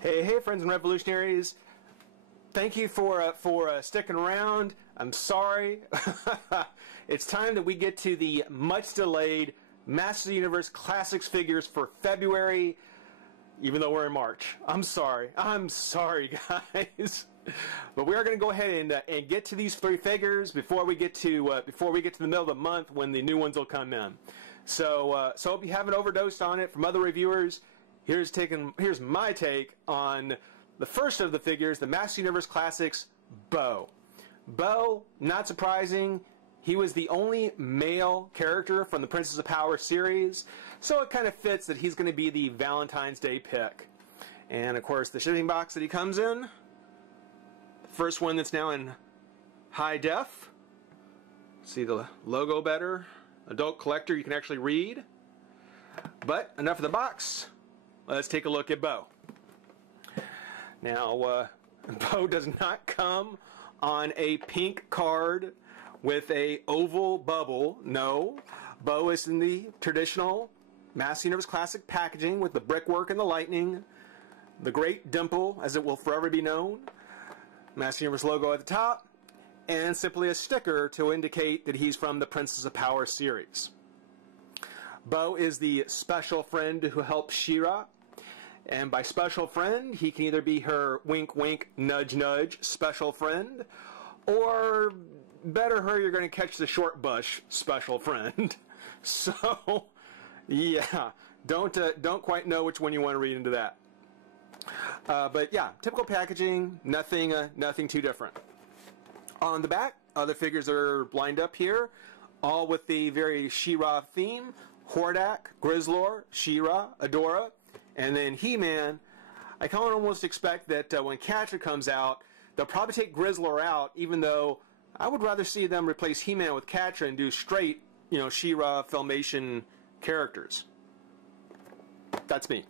Hey, friends and revolutionaries! Thank you for sticking around. I'm sorry. It's time that we get to the much-delayed Masters of the Universe Classics figures for February, even though we're in March. I'm sorry. I'm sorry, guys. But we are going to go ahead and get to these three figures before we get to the middle of the month when the new ones will come in. So hope you haven't overdosed on it from other reviewers. Here's my take on the first of the figures, the Masters of the Universe Classics, Bo. Bo, not surprising, he was the only male character from the Princess of Power series, so it kind of fits that he's going to be the Valentine's Day pick. And of course, the shipping box that he comes in, the first one that's now in high def. See the logo better. Adult collector, you can actually read. But enough of the box. Let's take a look at Bo. Now, Bo does not come on a pink card with a oval bubble. No, Bo is in the traditional Masters of the Universe Classic packaging with the brickwork and the lightning, the great dimple, as it will forever be known, Masters of the Universe logo at the top, and simply a sticker to indicate that he's from the Princess of Power series. Bo is the special friend who helps She-Ra. And by special friend, he can either be her wink wink, nudge nudge special friend, or better her, you're going to catch the short bush special friend. So, yeah, don't quite know which one you want to read into that. But yeah, typical packaging, nothing too different. On the back, other figures are lined up here, all with the very She-Ra theme. Hordak, Grizzlor, She-Ra, Adora. And then He-Man, I kind of almost expect that when Catra comes out, they'll probably take Grizzlor out, even though I would rather see them replace He-Man with Catra and do straight, She-Ra Filmation characters. That's me.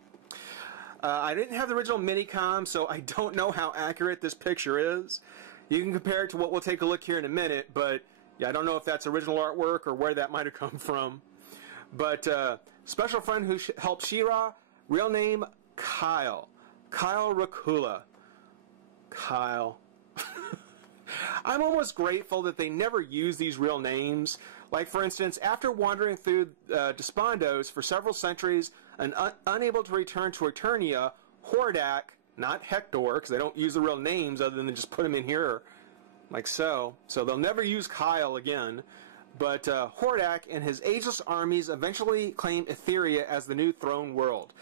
I didn't have the original Minicom, so I don't know how accurate this picture is. You can compare it to what we'll take a look here in a minute, but yeah, I don't know if that's original artwork or where that might have come from. But special friend who helps She-Ra, real name, Kyle. Kyle Rakula. Kyle. I'm almost grateful that they never use these real names. Like, for instance, after wandering through Despondos for several centuries and unable to return to Eternia, Hordak, not Hector, because they don't use the real names other than just put them in here, like so. So they'll never use Kyle again. But Hordak and his ageless armies eventually claim Etheria as the new throne world,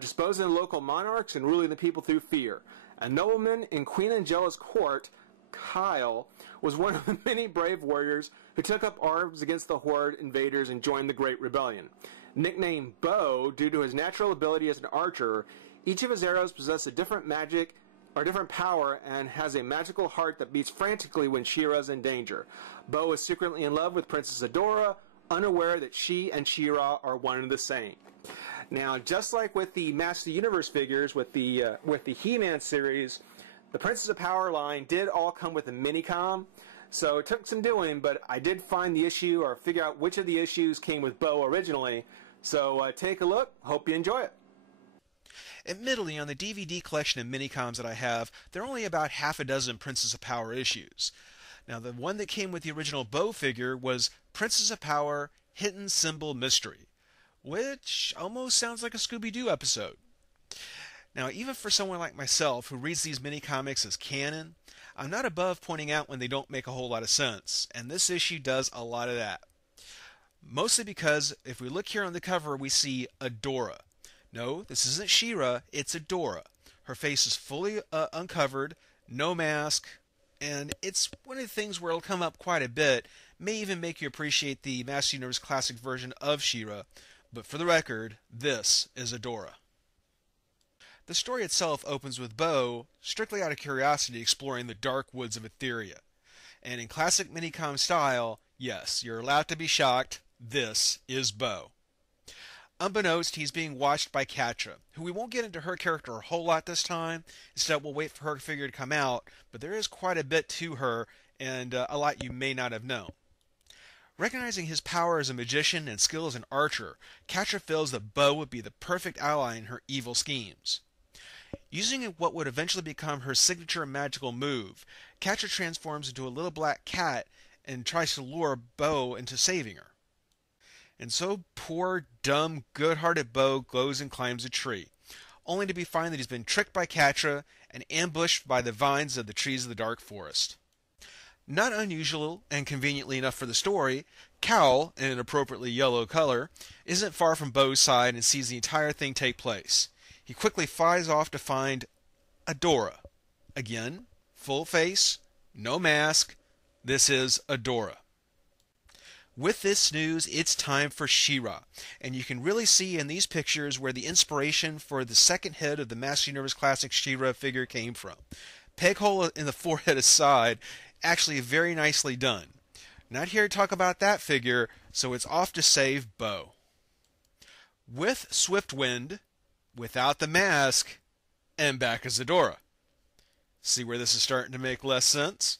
disposing of local monarchs and ruling the people through fear. A nobleman in Queen Angela's court, Kyle was one of the many brave warriors who took up arms against the Horde invaders and joined the Great Rebellion. Nicknamed Bo due to his natural ability as an archer, each of his arrows possess a different magic or different power and has a magical heart that beats frantically when She-Ra is in danger. Bo is secretly in love with Princess Adora, unaware that she and She-Ra are one and the same. Now, just like with the Masters of the Universe figures, with the He-Man series, the Princess of Power line did all come with a Minicom, so it took some doing, but I did find the issue or figure out which of the issues came with Bo originally. So take a look. Hope you enjoy it. Admittedly, on the DVD collection of Minicoms that I have, there are only about half a dozen Princess of Power issues. Now, the one that came with the original Bo figure was Princess of Power Hidden Symbol Mystery, which almost sounds like a Scooby-Doo episode. Now, even for someone like myself who reads these mini-comics as canon, I'm not above pointing out when they don't make a whole lot of sense, and this issue does a lot of that. Mostly because if we look here on the cover, we see Adora. No, this isn't She-Ra, it's Adora. Her face is fully uncovered, no mask, and it's one of the things where it'll come up quite a bit, may even make you appreciate the Masters of the Universe Classic version of She-Ra, but for the record, this is Adora. The story itself opens with Bo, strictly out of curiosity, exploring the dark woods of Etheria. And in classic Minicom style, yes, you're allowed to be shocked, this is Bo. Unbeknownst, he's being watched by Catra, who we won't get into her character a whole lot this time. Instead, we'll wait for her figure to come out, but there is quite a bit to her, and a lot you may not have known. Recognizing his power as a magician and skill as an archer, Catra feels that Bo would be the perfect ally in her evil schemes. Using what would eventually become her signature magical move, Catra transforms into a little black cat and tries to lure Bow into saving her. And so poor, dumb, good-hearted Bow goes and climbs a tree, only to be found that he's been tricked by Catra and ambushed by the vines of the trees of the dark forest. Not unusual, and conveniently enough for the story, Cowl, in an appropriately yellow color, isn't far from Bow's side and sees the entire thing take place. He quickly flies off to find Adora. Again, full face, no mask. This is Adora. With this news, it's time for She-Ra, and you can really see in these pictures where the inspiration for the second head of the Master Universe Classic She-Ra figure came from. Peg hole in the forehead aside, actually very nicely done. Not here to talk about that figure, so it's off to save Bow. With Swiftwind, without the mask, and back as Adora. See where this is starting to make less sense?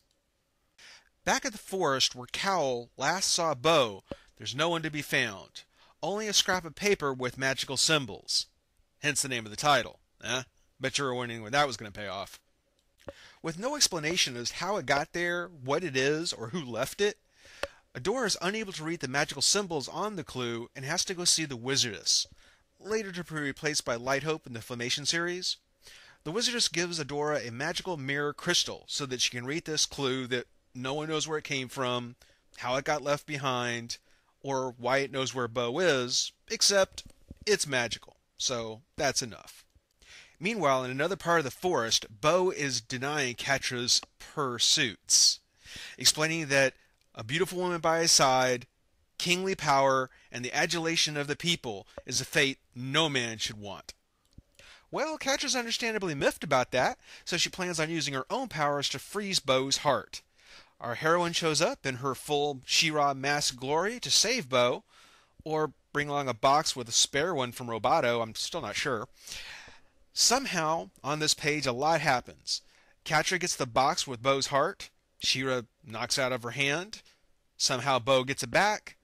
Back at the forest where Cowl last saw Bow, there's no one to be found. Only a scrap of paper with magical symbols. Hence the name of the title. Bet you were wondering when that was going to pay off. With no explanation as to how it got there, what it is, or who left it, Adora is unable to read the magical symbols on the clue and has to go see the Wizardess, later to be replaced by Lighthope in the Filmation series. The Wizardess gives Adora a magical mirror crystal so that she can read this clue that no one knows where it came from, how it got left behind, or why it knows where Bow is, except it's magical, so that's enough. Meanwhile, in another part of the forest, Bow is denying Catra's pursuits, explaining that a beautiful woman by his side, kingly power, and the adulation of the people is a fate no man should want. Well, Catra's understandably miffed about that, so she plans on using her own powers to freeze Bow's heart. Our heroine shows up in her full She-Ra mask glory to save Bow, or bring along a box with a spare one from Roboto, I'm still not sure. Somehow, on this page, a lot happens. Catra gets the box with Bow's heart, She-Ra knocks out of her hand, somehow Bow gets it back,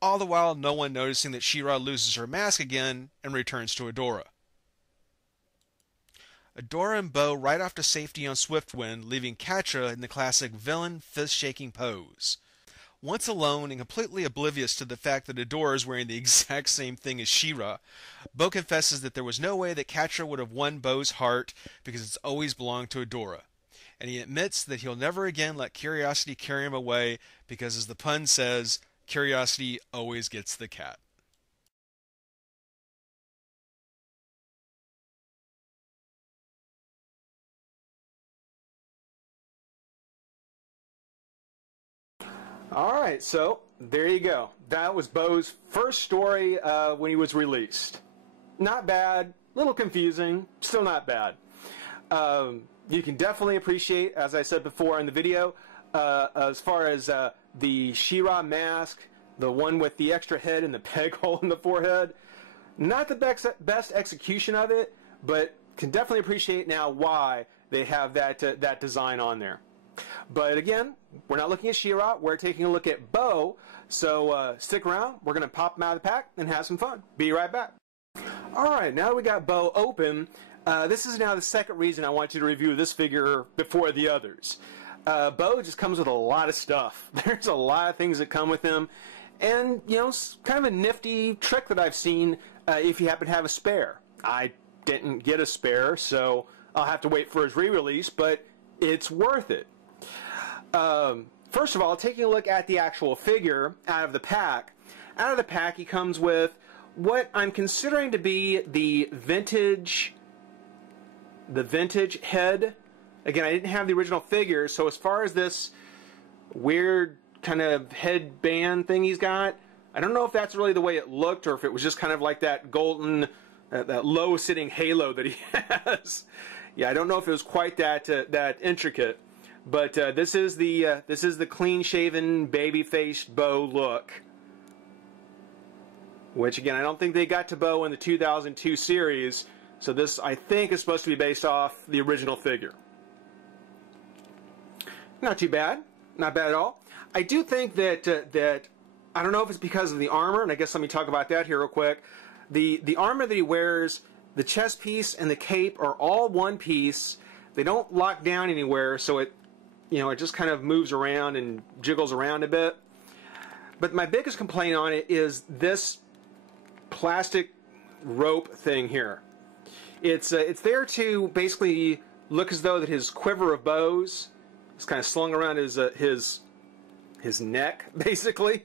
all the while no one noticing that She-Ra loses her mask again and returns to Adora. Adora and Bow ride off to safety on Swiftwind, leaving Catra in the classic villain fist-shaking pose. Once alone and completely oblivious to the fact that Adora is wearing the exact same thing as She-Ra, Bow confesses that there was no way that Catra would have won Bow's heart because it's always belonged to Adora. And he admits that he'll never again let curiosity carry him away because, as the pun says, curiosity always gets the cat. All right, so there you go. That was Bow's first story when he was released. Not bad, little confusing, still not bad. You can definitely appreciate, as I said before in the video, as far as the She-Ra mask, the one with the extra head and the peg hole in the forehead. Not the best execution of it, but can definitely appreciate now why they have that design on there. But again, we're not looking at She-Ra, we're taking a look at Bow, so stick around, we're going to pop them out of the pack and have some fun. Be right back. Alright, now that we got Bow open, this is now the second reason I want you to review this figure before the others. Bow just comes with a lot of stuff. There's a lot of things that come with him, and, you know, it's kind of a nifty trick that I've seen if you happen to have a spare. I didn't get a spare, so I'll have to wait for his re-release, but it's worth it. First of all, taking a look at the actual figure out of the pack. Out of the pack, he comes with what I'm considering to be the vintage head. Again, I didn't have the original figure, so as far as this weird kind of headband thing he's got, I don't know if that's really the way it looked or if it was just kind of like that golden, that low-sitting halo that he has. Yeah, I don't know if it was quite that intricate. But this is the clean-shaven, baby-faced Bow look. Which, again, I don't think they got to Bow in the 2002 series, so this, I think, is supposed to be based off the original figure. Not too bad. Not bad at all. I do think that I don't know if it's because of the armor, and I guess let me talk about that here real quick. The armor that he wears the chest piece and the cape are all one piece. They don't lock down anywhere, so it, you know, it just kind of moves around and jiggles around a bit. But my biggest complaint on it is this plastic rope thing here. It's there to basically look as though that his quiver of bows is kind of slung around his neck, basically.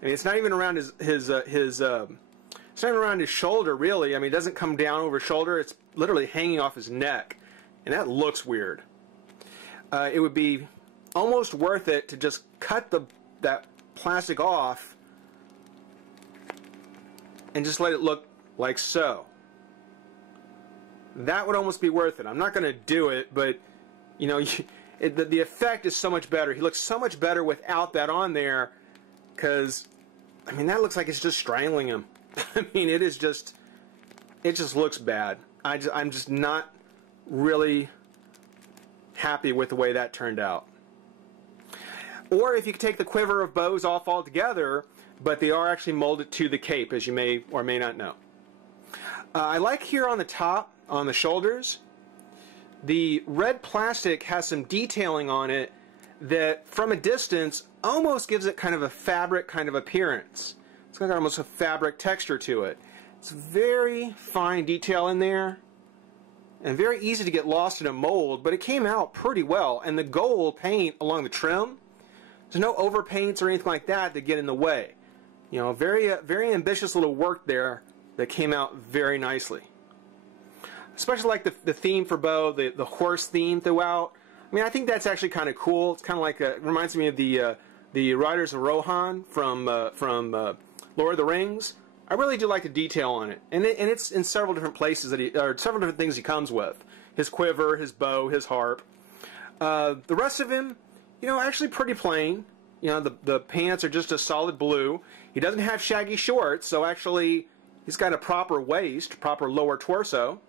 I mean, it's not even around his it's not even around his shoulder, really. I mean, it doesn't come down over his shoulder. It's literally hanging off his neck, and that looks weird. It would be almost worth it to just cut that plastic off and just let it look like so. That would almost be worth it. I'm not going to do it, but you know, the effect is so much better. He looks so much better without that on there, because I mean, that looks like it's just strangling him. I mean, it just looks bad. I'm just not really happy with the way that turned out. Or if you could take the quiver of bows off altogether, but they are actually molded to the cape, as you may or may not know. I like here on the top, on the shoulders, the red plastic has some detailing on it that from a distance almost gives it kind of a fabric kind of appearance. It's got almost a fabric texture to it. It's very fine detail in there and very easy to get lost in a mold, but it came out pretty well. And the gold paint along the trim, there's no overpaints or anything like that that get in the way. You know, very ambitious little work there that came out very nicely. Especially like the theme for Bo, the horse theme throughout. I mean, I think that's actually kind of cool. It's kind of like it reminds me of the Riders of Rohan from Lord of the Rings. I really do like the detail on it, and it's in several different places or several different things he comes with. His quiver, his bow, his harp. The rest of him, you know, actually pretty plain. You know, the pants are just a solid blue. He doesn't have shaggy shorts, so actually he's got a proper waist, proper lower torso.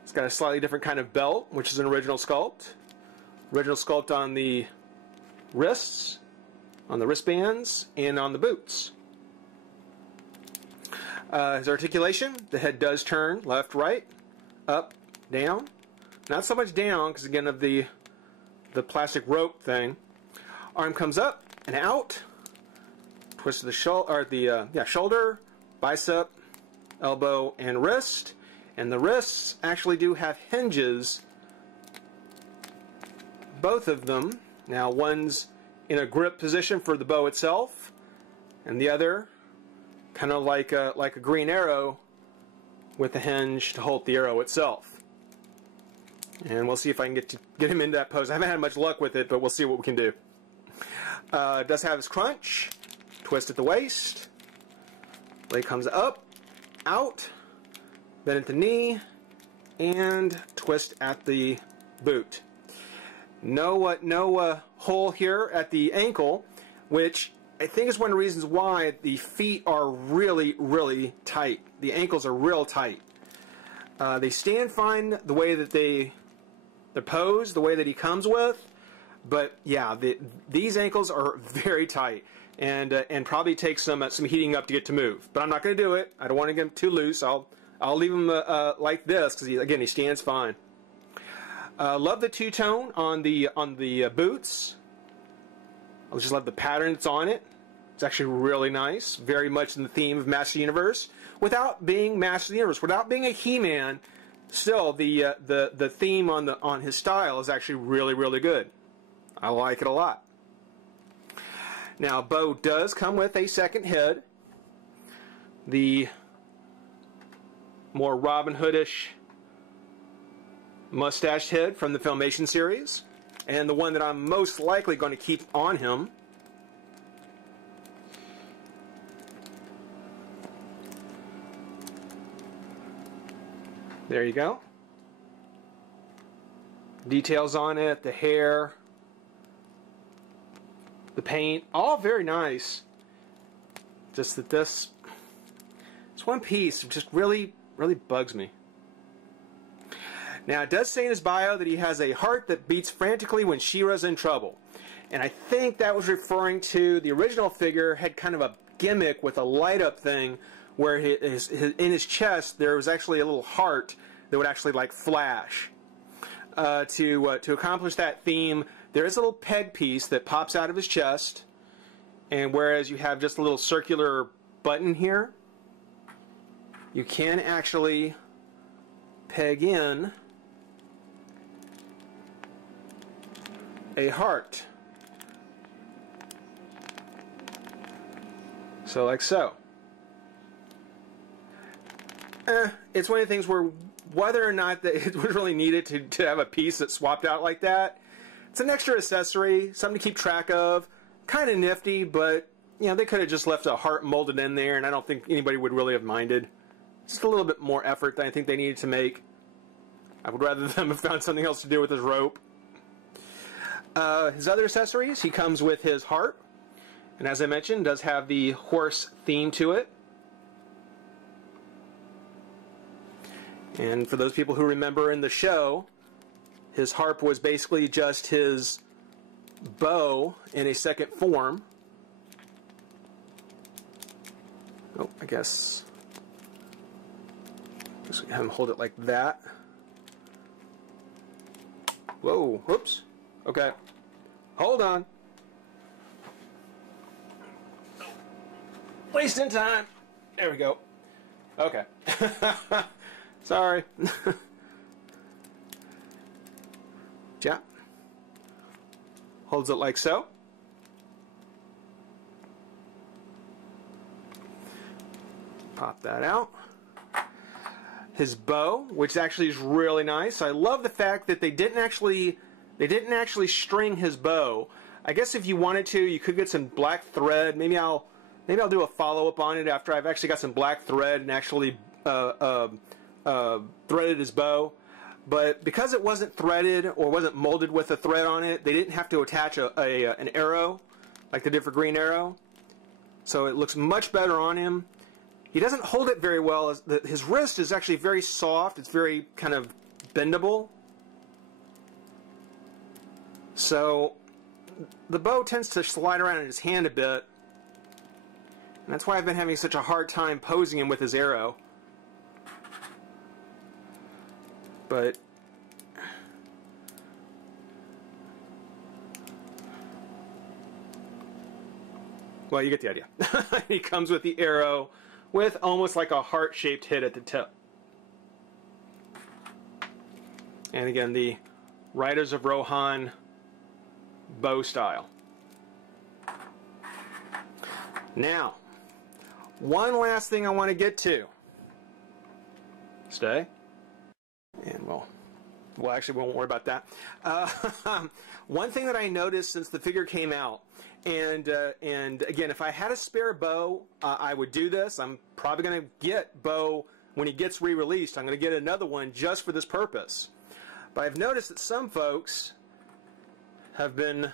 He's got a slightly different kind of belt, which is an original sculpt. Original sculpt on the wrists, on the wristbands, and on the boots. His articulation, the head does turn left, right, up, down. Not so much down, because again of the plastic rope thing. Arm comes up and out. Twist of the shoulder, bicep, elbow, and wrist. And the wrists actually do have hinges, both of them. Now one's in a grip position for the bow itself, and the other kind of like a green arrow with a hinge to hold the arrow itself. And we'll see if I can get him into that pose. I haven't had much luck with it, but we'll see what we can do. Does have his crunch, twist at the waist, leg comes up, out, bend at the knee, and twist at the boot. No hole here at the ankle, which I think is one of the reasons why the feet are really, really tight. The ankles are real tight. They stand fine the way that they're posed, the way that he comes with, but yeah, these ankles are very tight, and probably take some heating up to get to move. But I'm not going to do it. I don't want to get him too loose. I'll leave him like this because again he stands fine. Love the two-tone on the boots. I just love the pattern that's on it. It's actually really nice. Very much in the theme of Master Universe, without being Master Universe, without being a He-Man. Still, the theme on his style is actually really, really good. I like it a lot. Now, Bo does come with a second head. The more Robin Hood-ish mustached head from the Filmation series, and the one that I'm most likely going to keep on him. There you go. Details on it, the hair, the paint, all very nice. Just that this one piece just really bugs me. Now, it does say in his bio that he has a heart that beats frantically when She-Ra's in trouble. And I think that was referring to the original figure had kind of a gimmick with a light-up thing where in his chest there was actually a little heart that would actually like flash. To accomplish that theme, there is a little peg piece that pops out of his chest, and whereas you have just a little circular button here, you can actually peg in a heart. So like so. It's one of the things where whether or not that it was really needed to have a piece that swapped out like that, it's an extra accessory, something to keep track of, kind of nifty, but you know, they could have just left a heart molded in there, and I don't think anybody would really have minded. Just a little bit more effort than I think they needed to make. I would rather them have found something else to do with his rope. His other accessories, he comes with his harp, and as I mentioned, does have the horse theme to it. And for those people who remember in the show, his harp was basically just his bow in a second form. Oh, I guess just have him hold it like that. Whoa, whoops. Okay. Hold on. Wasting time. There we go. Okay. Sorry. Yeah. Holds it like so. Pop that out. His bow, which actually is really nice. I love the fact that they didn't actually string his bow. I guess if you wanted to, you could get some black thread. Maybe I'll do a follow-up on it after I've actually got some black thread and actually threaded his bow. But because it wasn't threaded or wasn't molded with a thread on it, they didn't have to attach an arrow like they did for Green Arrow. So it looks much better on him. He doesn't hold it very well. His wrist is actually very soft. It's very kind of bendable. So the bow tends to slide around in his hand a bit. And that's why I've been having such a hard time posing him with his arrow. But well, you get the idea. He comes with the arrow with almost like a heart-shaped hit at the tip. And again, the Riders of Rohan bow style. Now, one last thing I want to get to. Stay. And well, actually, we won't worry about that. One thing that I noticed since the figure came out, and again, if I had a spare bow, I would do this. I'm probably going to get Bo when he gets re-released. I'm going to get another one just for this purpose. But I've noticed that some folks have been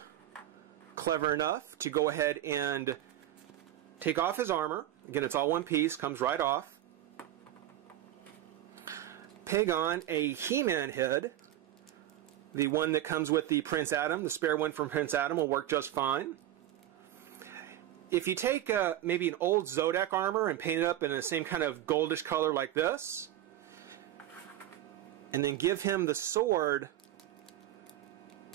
clever enough to go ahead and take off his armor. Again, it's all one piece, comes right off. Peg on a He-Man head. The one that comes with the Prince Adam, the spare one from Prince Adam, will work just fine. If you take maybe an old Zodak armor and paint it up in the same kind of goldish color like this, and then give him the sword,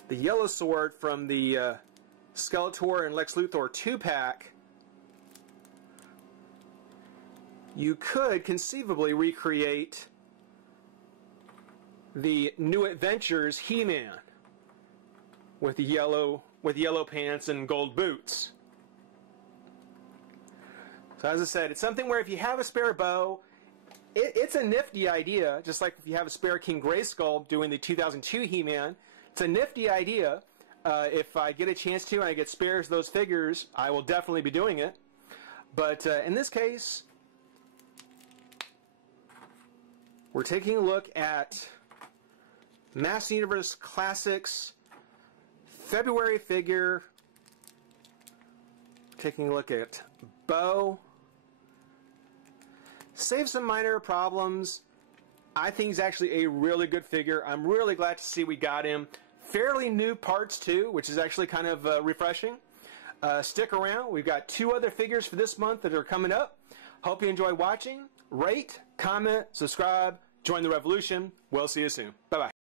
the yellow sword from the Skeletor and Lex Luthor 2-pack, you could conceivably recreate the New Adventures He-Man with yellow pants and gold boots. So as I said, it's something where if you have a spare bow, it's a nifty idea, just like if you have a spare King Grayskull doing the 2002 He-Man. It's a nifty idea. If I get a chance to and I get spares of those figures, I will definitely be doing it. But in this case, we're taking a look at Master Universe Classics February figure. Taking a look at Bo. Save some minor problems. I think he's actually a really good figure. I'm really glad to see we got him. Fairly new parts too, which is actually kind of refreshing. Stick around. We've got 2 other figures for this month that are coming up. Hope you enjoy watching. Rate, comment, subscribe, join the revolution. We'll see you soon. Bye-bye.